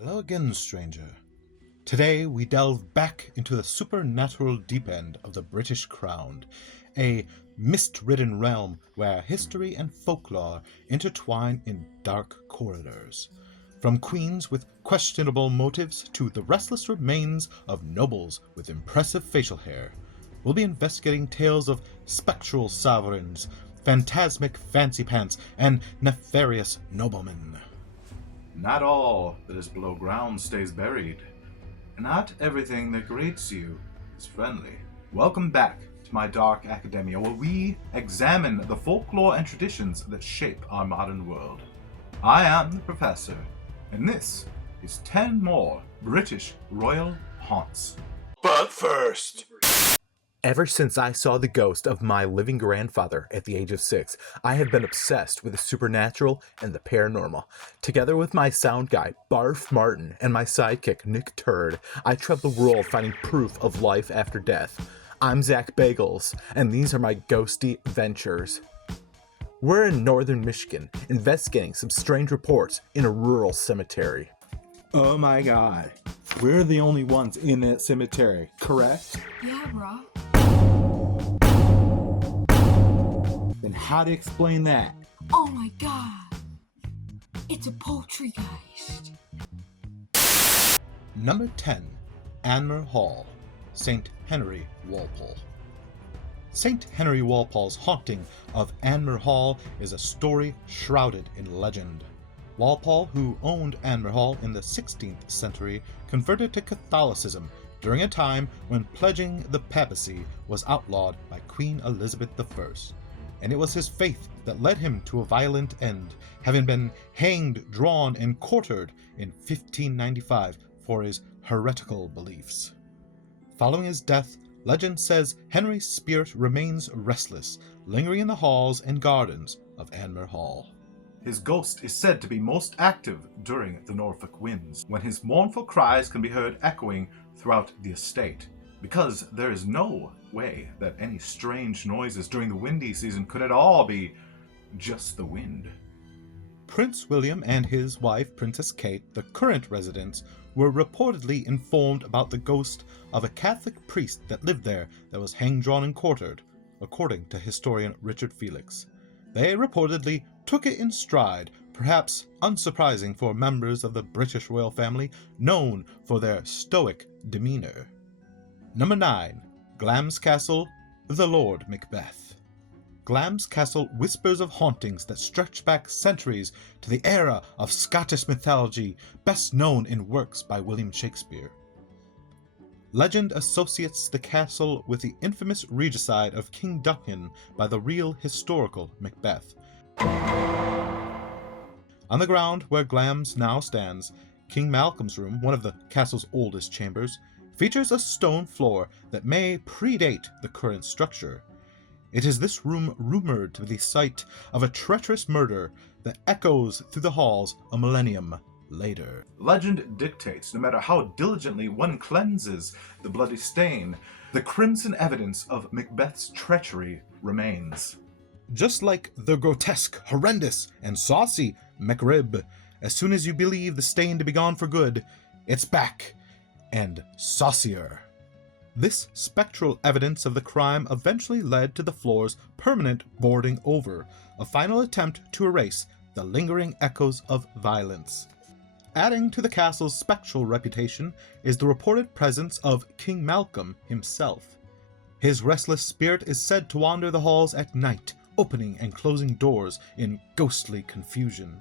Hello again, stranger. Today we delve back into the supernatural deep end of the British Crown, a mist-ridden realm where history and folklore intertwine in dark corridors. From queens with questionable motives to the restless remains of nobles with impressive facial hair, we'll be investigating tales of spectral sovereigns, phantasmic fancy pants, and nefarious noblemen. Not all that is below ground stays buried. Not everything that greets you is friendly. Welcome back to my dark academia, where we examine the folklore and traditions that shape our modern world. I am the professor, and this is 10 more British royal haunts. But first... Ever since I saw the ghost of my living grandfather at the age of 6, I have been obsessed with the supernatural and the paranormal. Together with my sound guy, Barf Martin, and my sidekick, Nick Turd, I travel the world finding proof of life after death. I'm Zach Bagels, and these are my ghosty ventures. We're in northern Michigan, investigating some strange reports in a rural cemetery. Oh my god. We're the only ones in that cemetery, correct? Yeah, bro. Then how to explain that? Oh my god. It's a poltergeist. Number 10. Anmer Hall, St. Henry Walpole. St. Henry Walpole's haunting of Anmer Hall is a story shrouded in legend. Walpole, who owned Anmer Hall in the 16th century, converted to Catholicism during a time when pledging the papacy was outlawed by Queen Elizabeth I, and it was his faith that led him to a violent end, having been hanged, drawn, and quartered in 1595 for his heretical beliefs. Following his death, legend says Henry's spirit remains restless, lingering in the halls and gardens of Anmer Hall. His ghost is said to be most active during the Norfolk winds, when his mournful cries can be heard echoing throughout the estate, because there is no way that any strange noises during the windy season could at all be just the wind. Prince William and his wife, Princess Kate, the current residents, were reportedly informed about the ghost of a Catholic priest that lived there that was hanged, drawn, and quartered, according to historian Richard Felix. They reportedly took it in stride, perhaps unsurprising for members of the British royal family known for their stoic demeanor. Number 9. Glamis Castle, the Lord Macbeth. Glamis Castle whispers of hauntings that stretch back centuries to the era of Scottish mythology, best known in works by William Shakespeare. Legend associates the castle with the infamous regicide of King Duncan by the real historical Macbeth. On the ground where Glamis now stands, King Malcolm's room, one of the castle's oldest chambers, features a stone floor that may predate the current structure. It is this room rumored to be the site of a treacherous murder that echoes through the halls a millennium later. Legend dictates no matter how diligently one cleanses the bloody stain, the crimson evidence of Macbeth's treachery remains. Just like the grotesque, horrendous, and saucy MacRib, as soon as you believe the stain to be gone for good, it's back, and saucier. This spectral evidence of the crime eventually led to the floor's permanent boarding over, a final attempt to erase the lingering echoes of violence. Adding to the castle's spectral reputation is the reported presence of King Malcolm himself. His restless spirit is said to wander the halls at night, opening and closing doors in ghostly confusion.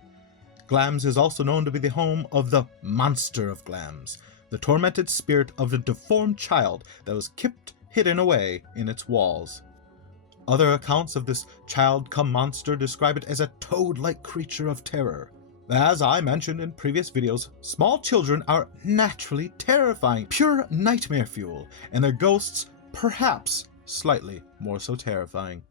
Glamis is also known to be the home of the Monster of Glamis, the tormented spirit of the deformed child that was kept hidden away in its walls. Other accounts of this child-come-monster describe it as a toad-like creature of terror. As I mentioned in previous videos, small children are naturally terrifying, pure nightmare fuel, and their ghosts perhaps slightly more so terrifying.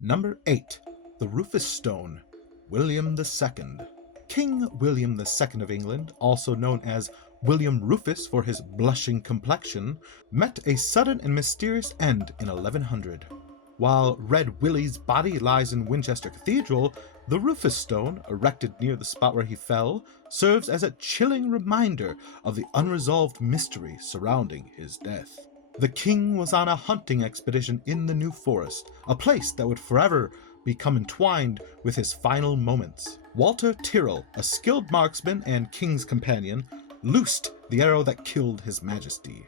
Number 8. The Rufus Stone, William II. King William II of England, also known as William Rufus for his blushing complexion, met a sudden and mysterious end in 1100. While Red Willie's body lies in Winchester Cathedral, the Rufus Stone, erected near the spot where he fell, serves as a chilling reminder of the unresolved mystery surrounding his death. The king was on a hunting expedition in the New Forest, a place that would forever become entwined with his final moments. Walter Tyrrell, a skilled marksman and king's companion, loosed the arrow that killed his majesty.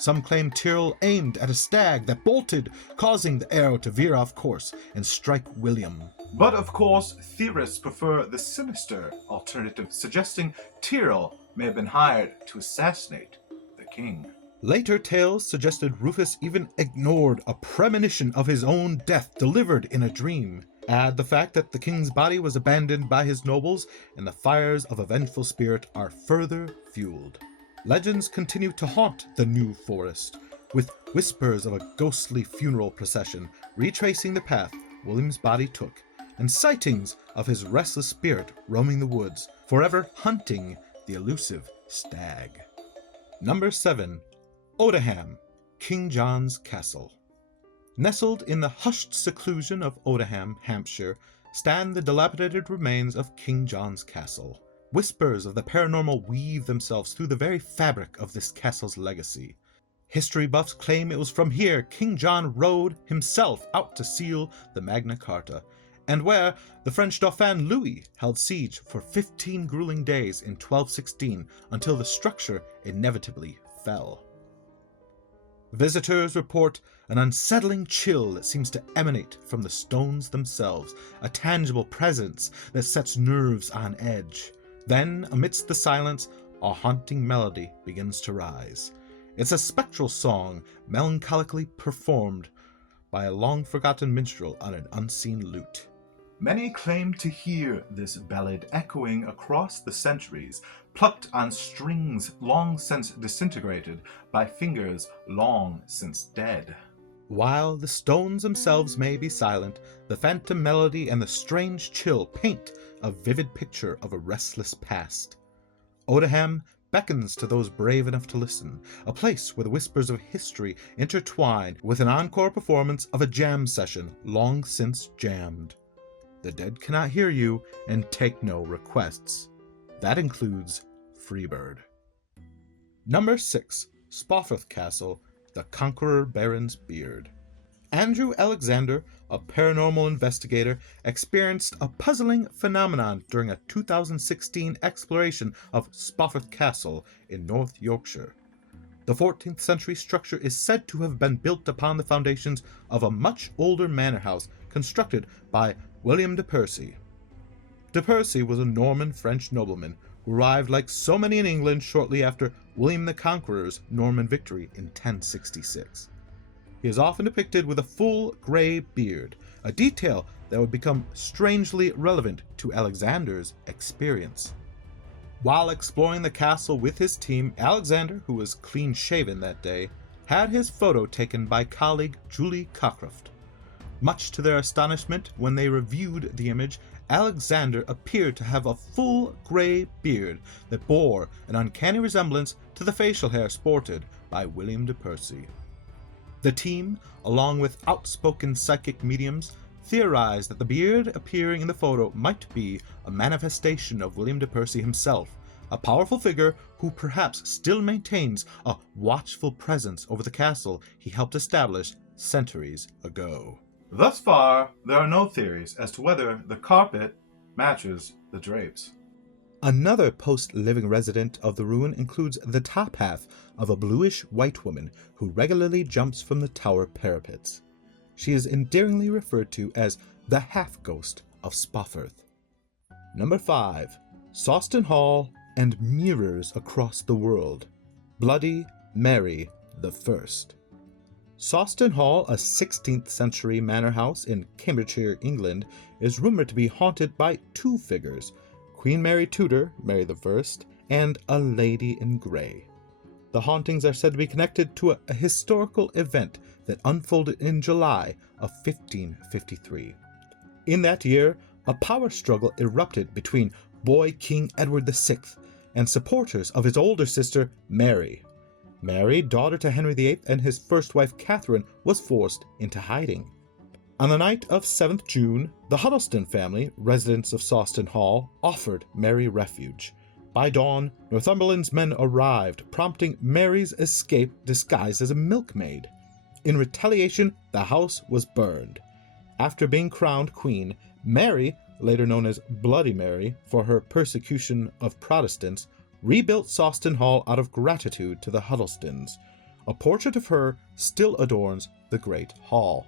Some claim Tyrrell aimed at a stag that bolted, causing the arrow to veer off course and strike William. But of course, theorists prefer the sinister alternative, suggesting Tyrrell may have been hired to assassinate the king. Later tales suggested Rufus even ignored a premonition of his own death delivered in a dream. Add the fact that the king's body was abandoned by his nobles, and the fires of a vengeful spirit are further fueled. Legends continue to haunt the New Forest, with whispers of a ghostly funeral procession retracing the path William's body took, and sightings of his restless spirit roaming the woods, forever hunting the elusive stag. Number 7. Odiham, King John's Castle. Nestled in the hushed seclusion of Odiham, Hampshire, stand the dilapidated remains of King John's Castle. Whispers of the paranormal weave themselves through the very fabric of this castle's legacy. History buffs claim it was from here King John rode himself out to seal the Magna Carta, and where the French Dauphin Louis held siege for 15 grueling days in 1216 until the structure inevitably fell. Visitors report an unsettling chill that seems to emanate from the stones themselves, a tangible presence that sets nerves on edge. Then, amidst the silence, a haunting melody begins to rise. It's a spectral song melancholically performed by a long-forgotten minstrel on an unseen lute. Many claim to hear this ballad echoing across the centuries, plucked on strings long since disintegrated by fingers long since dead. While the stones themselves may be silent, the phantom melody and the strange chill paint a vivid picture of a restless past. Odiham beckons to those brave enough to listen, a place where the whispers of history intertwine with an encore performance of a jam session long since jammed. The dead cannot hear you and take no requests. That includes Freebird. Number 6. Spofforth Castle, the Conqueror Baron's Beard. Andrew Alexander, a paranormal investigator, experienced a puzzling phenomenon during a 2016 exploration of Spofforth Castle in North Yorkshire. The 14th century structure is said to have been built upon the foundations of a much older manor house constructed by William de Percy. De Percy was a Norman French nobleman who arrived like so many in England shortly after William the Conqueror's Norman victory in 1066. He is often depicted with a full grey beard, a detail that would become strangely relevant to Alexander's experience. While exploring the castle with his team, Alexander, who was clean-shaven that day, had his photo taken by colleague Julie Cockcroft. Much to their astonishment, when they reviewed the image, Alexander appeared to have a full grey beard that bore an uncanny resemblance to the facial hair sported by William de Percy. The team, along with outspoken psychic mediums, theorized that the beard appearing in the photo might be a manifestation of William de Percy himself, a powerful figure who perhaps still maintains a watchful presence over the castle he helped establish centuries ago. Thus far, there are no theories as to whether the carpet matches the drapes. Another post-living resident of the ruin includes the top half of a bluish-white woman who regularly jumps from the tower parapets. She is endearingly referred to as the half-ghost of Spofforth. Number 5. Sawston Hall and Mirrors Across the World. Bloody Mary the First. Sawston Hall, a 16th century manor house in Cambridgeshire, England, is rumored to be haunted by two figures, Queen Mary Tudor, Mary I, and a lady in grey. The hauntings are said to be connected to a historical event that unfolded in July of 1553. In that year, a power struggle erupted between boy King Edward VI and supporters of his older sister, Mary. Mary, daughter to Henry VIII and his first wife Catherine, was forced into hiding. On the night of 7th June, the Huddleston family, residents of Sawston Hall, offered Mary refuge. By dawn, Northumberland's men arrived, prompting Mary's escape disguised as a milkmaid. In retaliation, the house was burned. After being crowned queen, Mary, later known as Bloody Mary for her persecution of Protestants, rebuilt Sawston Hall out of gratitude to the Huddlestons. A portrait of her still adorns the Great Hall.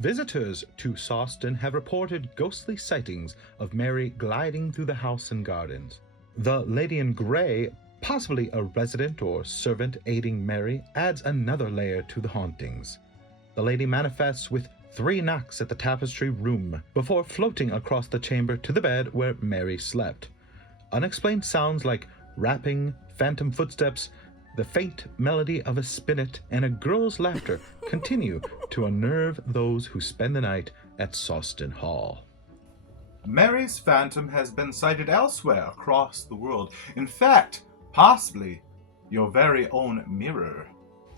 Visitors to Sawston have reported ghostly sightings of Mary gliding through the house and gardens. The Lady in Grey, possibly a resident or servant aiding Mary, adds another layer to the hauntings. The lady manifests with 3 knocks at the tapestry room before floating across the chamber to the bed where Mary slept. Unexplained sounds like rapping, phantom footsteps, the faint melody of a spinet, and a girl's laughter continue to unnerve those who spend the night at Sawston Hall. Mary's phantom has been sighted elsewhere across the world. In fact, possibly your very own mirror.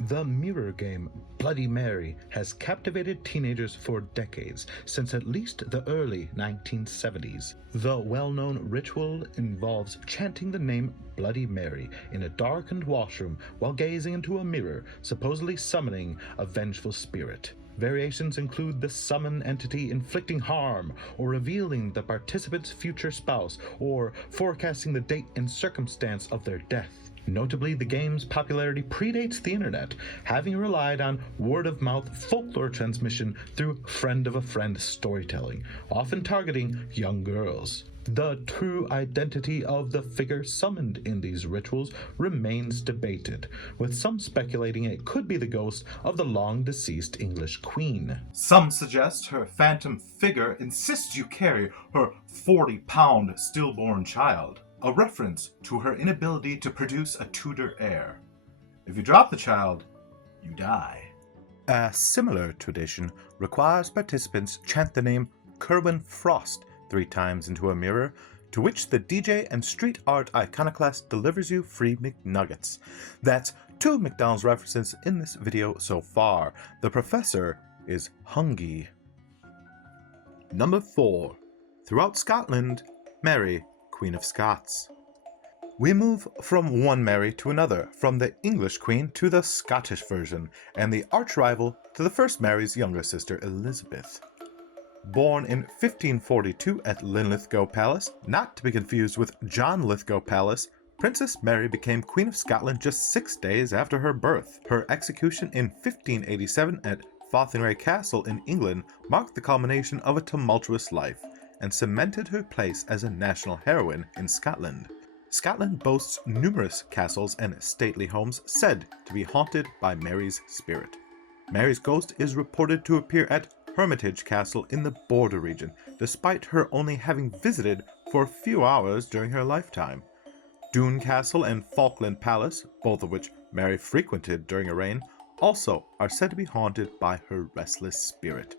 The mirror game Bloody Mary has captivated teenagers for decades, since at least the early 1970s. The well-known ritual involves chanting the name Bloody Mary in a darkened washroom while gazing into a mirror, supposedly summoning a vengeful spirit. Variations include the summon entity inflicting harm, or revealing the participant's future spouse, or forecasting the date and circumstance of their death. Notably, the game's popularity predates the internet, having relied on word-of-mouth folklore transmission through friend-of-a-friend storytelling, often targeting young girls. The true identity of the figure summoned in these rituals remains debated, with some speculating it could be the ghost of the long-deceased English queen. Some suggest her phantom figure insists you carry her 40-pound stillborn child, a reference to her inability to produce a Tudor heir. If you drop the child, you die. A similar tradition requires participants chant the name Kerwin Frost 3 times into a mirror, to which the DJ and street art iconoclast delivers you free McNuggets. That's 2 McDonald's references in this video so far. The professor is hungry. Number 4. Throughout Scotland, Mary, Queen of Scots. We move from one Mary to another, from the English Queen to the Scottish version, and the arch-rival to the first Mary's younger sister Elizabeth. Born in 1542 at Linlithgow Palace, not to be confused with John Lithgow Palace, Princess Mary became Queen of Scotland just 6 days after her birth. Her execution in 1587 at Fotheringhay Castle in England marked the culmination of a tumultuous life, and cemented her place as a national heroine in Scotland. Scotland boasts numerous castles and stately homes said to be haunted by Mary's spirit. Mary's ghost is reported to appear at Hermitage Castle in the Border region, despite her only having visited for a few hours during her lifetime. Doune Castle and Falkland Palace, both of which Mary frequented during her reign, also are said to be haunted by her restless spirit.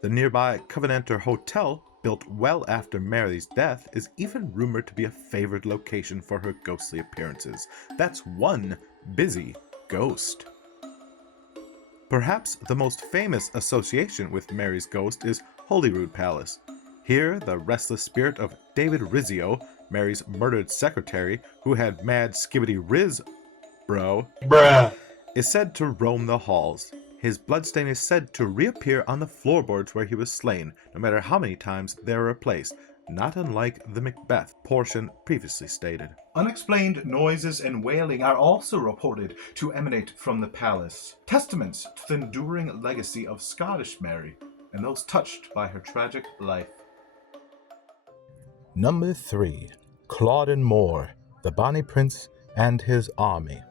The nearby Covenanter Hotel, built well after Mary's death, is even rumored to be a favored location for her ghostly appearances. That's one busy ghost. Perhaps the most famous association with Mary's ghost is Holyrood Palace. Here, the restless spirit of David Rizzio, Mary's murdered secretary, who had mad skibbity riz bruh, is said to roam the halls. His bloodstain is said to reappear on the floorboards where he was slain, no matter how many times they are replaced, not unlike the Macbeth portion previously stated. Unexplained noises and wailing are also reported to emanate from the palace, testaments to the enduring legacy of Scottish Mary and those touched by her tragic life. Number 3. Culloden Moor, the Bonnie Prince and his army.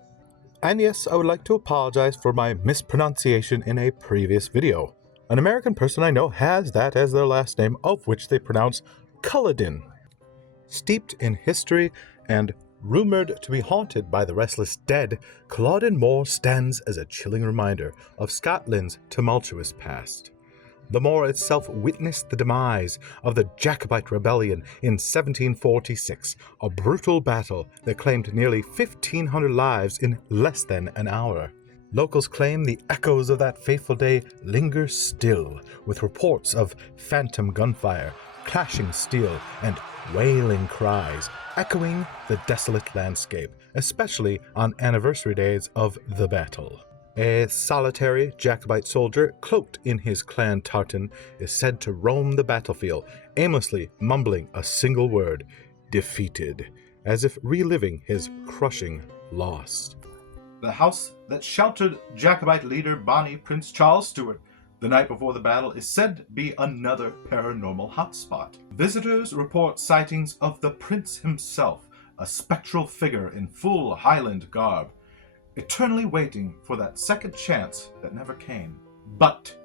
And yes, I would like to apologize for my mispronunciation in a previous video. An American person I know has that as their last name, of which they pronounce Culloden. Steeped in history and rumored to be haunted by the restless dead, Culloden Moor stands as a chilling reminder of Scotland's tumultuous past. The moor itself witnessed the demise of the Jacobite Rebellion in 1746, a brutal battle that claimed nearly 1,500 lives in less than an hour. Locals claim the echoes of that fateful day linger still, with reports of phantom gunfire, clashing steel, and wailing cries echoing the desolate landscape, especially on anniversary days of the battle. A solitary Jacobite soldier, cloaked in his clan tartan, is said to roam the battlefield, aimlessly mumbling a single word, defeated, as if reliving his crushing loss. The house that sheltered Jacobite leader Bonnie Prince Charles Stuart the night before the battle is said to be another paranormal hotspot. Visitors report sightings of the prince himself, a spectral figure in full Highland garb, eternally waiting for that second chance that never came. But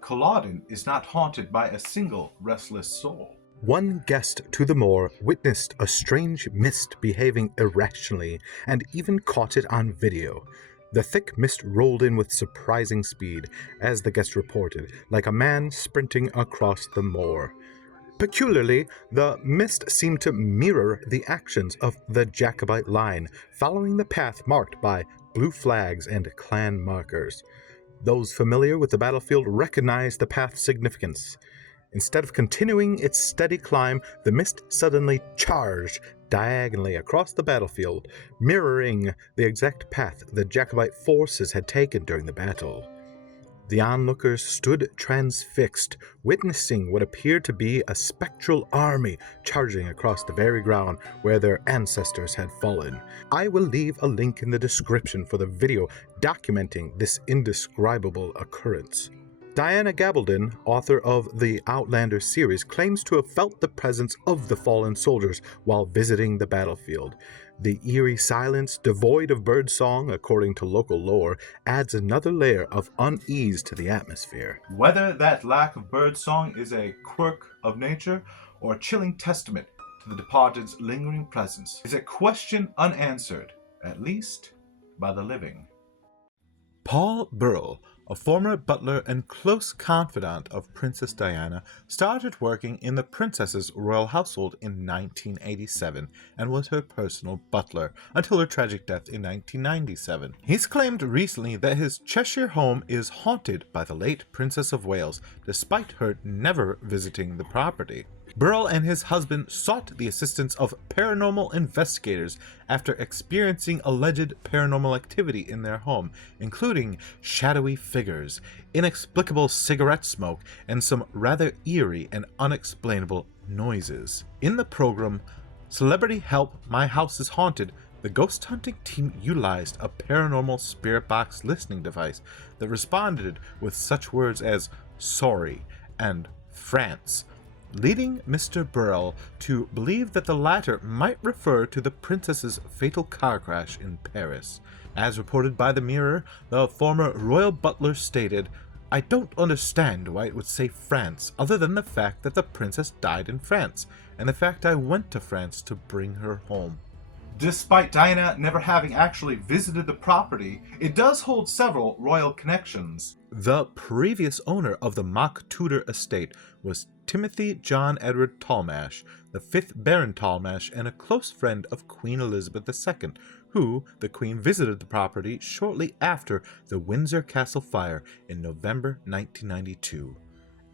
Culloden is not haunted by a single restless soul. One guest to the moor witnessed a strange mist behaving irrationally and even caught it on video. The thick mist rolled in with surprising speed, as the guest reported, like a man sprinting across the moor. Peculiarly, the mist seemed to mirror the actions of the Jacobite line, following the path marked by blue flags and clan markers. Those familiar with the battlefield recognized the path's significance. Instead of continuing its steady climb, the mist suddenly charged diagonally across the battlefield, mirroring the exact path the Jacobite forces had taken during the battle. The onlookers stood transfixed, witnessing what appeared to be a spectral army charging across the very ground where their ancestors had fallen. I will leave a link in the description for the video documenting this indescribable occurrence. Diana Gabaldon, author of the Outlander series, claims to have felt the presence of the fallen soldiers while visiting the battlefield. The eerie silence, devoid of birdsong, according to local lore, adds another layer of unease to the atmosphere. Whether that lack of birdsong is a quirk of nature or a chilling testament to the departed's lingering presence is a question unanswered, at least by the living. Paul Burrell, a former butler and close confidant of Princess Diana, started working in the princess's royal household in 1987 and was her personal butler until her tragic death in 1997. He's claimed recently that his Cheshire home is haunted by the late Princess of Wales, despite her never visiting the property. Burrell and his husband sought the assistance of paranormal investigators after experiencing alleged paranormal activity in their home, including shadowy figures, inexplicable cigarette smoke, and some rather eerie and unexplainable noises. In the program Celebrity Help, My House is Haunted, the ghost hunting team utilized a paranormal spirit box listening device that responded with such words as sorry and France, leading Mr. Burrell to believe that the latter might refer to the princess's fatal car crash in Paris. As reported by the Mirror, the former royal butler stated, "I don't understand why it would say France, other than the fact that the princess died in France, and the fact I went to France to bring her home." Despite Diana never having actually visited the property, it does hold several royal connections. The previous owner of the Mock Tudor estate was Timothy John Edward Talmash, the 5th Baron Talmash and a close friend of Queen Elizabeth II, who the Queen visited the property shortly after the Windsor Castle fire in November 1992.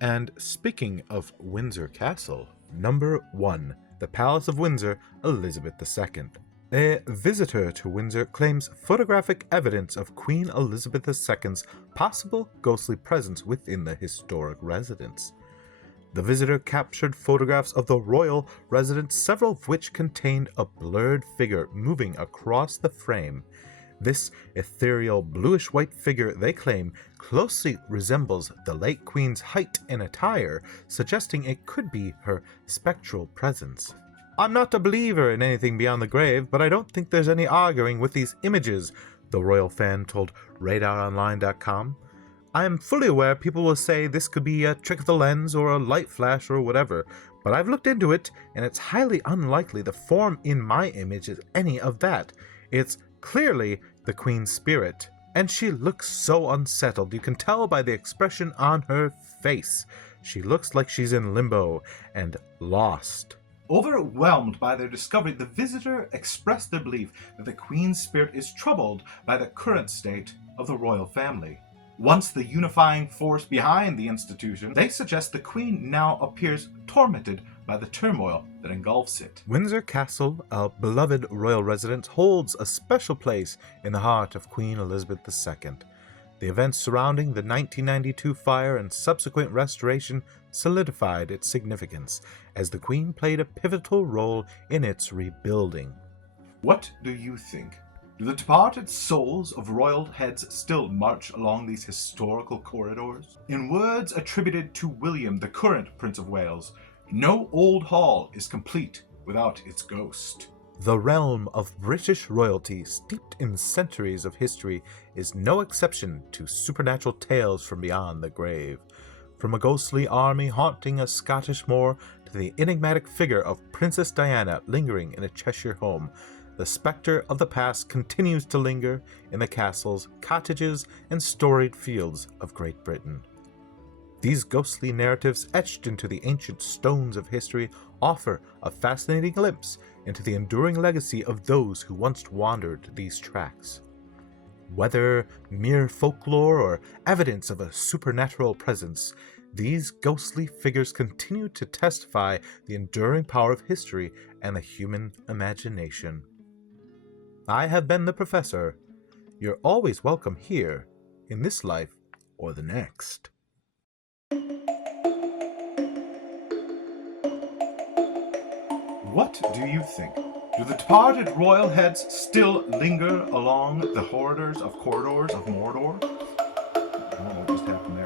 And speaking of Windsor Castle, number 1, the Palace of Windsor, Elizabeth II. A visitor to Windsor claims photographic evidence of Queen Elizabeth II's possible ghostly presence within the historic residence. The visitor captured photographs of the royal residence, several of which contained a blurred figure moving across the frame. This ethereal bluish-white figure, they claim, closely resembles the late Queen's height and attire, suggesting it could be her spectral presence. "I'm not a believer in anything beyond the grave, but I don't think there's any arguing with these images," the royal fan told RadarOnline.com. "I am fully aware people will say this could be a trick of the lens or a light flash or whatever, but I've looked into it, and it's highly unlikely the form in my image is any of that. It's clearly the Queen's spirit, and she looks so unsettled. You can tell by the expression on her face. She looks like she's in limbo and lost." Overwhelmed by their discovery, the visitor expressed their belief that the Queen's spirit is troubled by the current state of the royal family. Once the unifying force behind the institution, they suggest the Queen now appears tormented by the turmoil that engulfs it. Windsor Castle, a beloved royal residence, holds a special place in the heart of Queen Elizabeth II. The events surrounding the 1992 fire and subsequent restoration solidified its significance, as the Queen played a pivotal role in its rebuilding. What do you think? Do the departed souls of royal heads still march along these historical corridors? In words attributed to William, the current Prince of Wales, no old hall is complete without its ghost. The realm of British royalty, steeped in centuries of history, is no exception to supernatural tales from beyond the grave. From a ghostly army haunting a Scottish moor to the enigmatic figure of Princess Diana lingering in a Cheshire home, the spectre of the past continues to linger in the castles, cottages, and storied fields of Great Britain. These ghostly narratives, etched into the ancient stones of history, offer a fascinating glimpse into the enduring legacy of those who once wandered these tracks. Whether mere folklore or evidence of a supernatural presence, these ghostly figures continue to testify the enduring power of history and the human imagination. I have been the Professor. You're always welcome here, in this life or the next. What do you think? Do the departed royal heads still linger along the corridors of Mordor? I don't know what just happened there.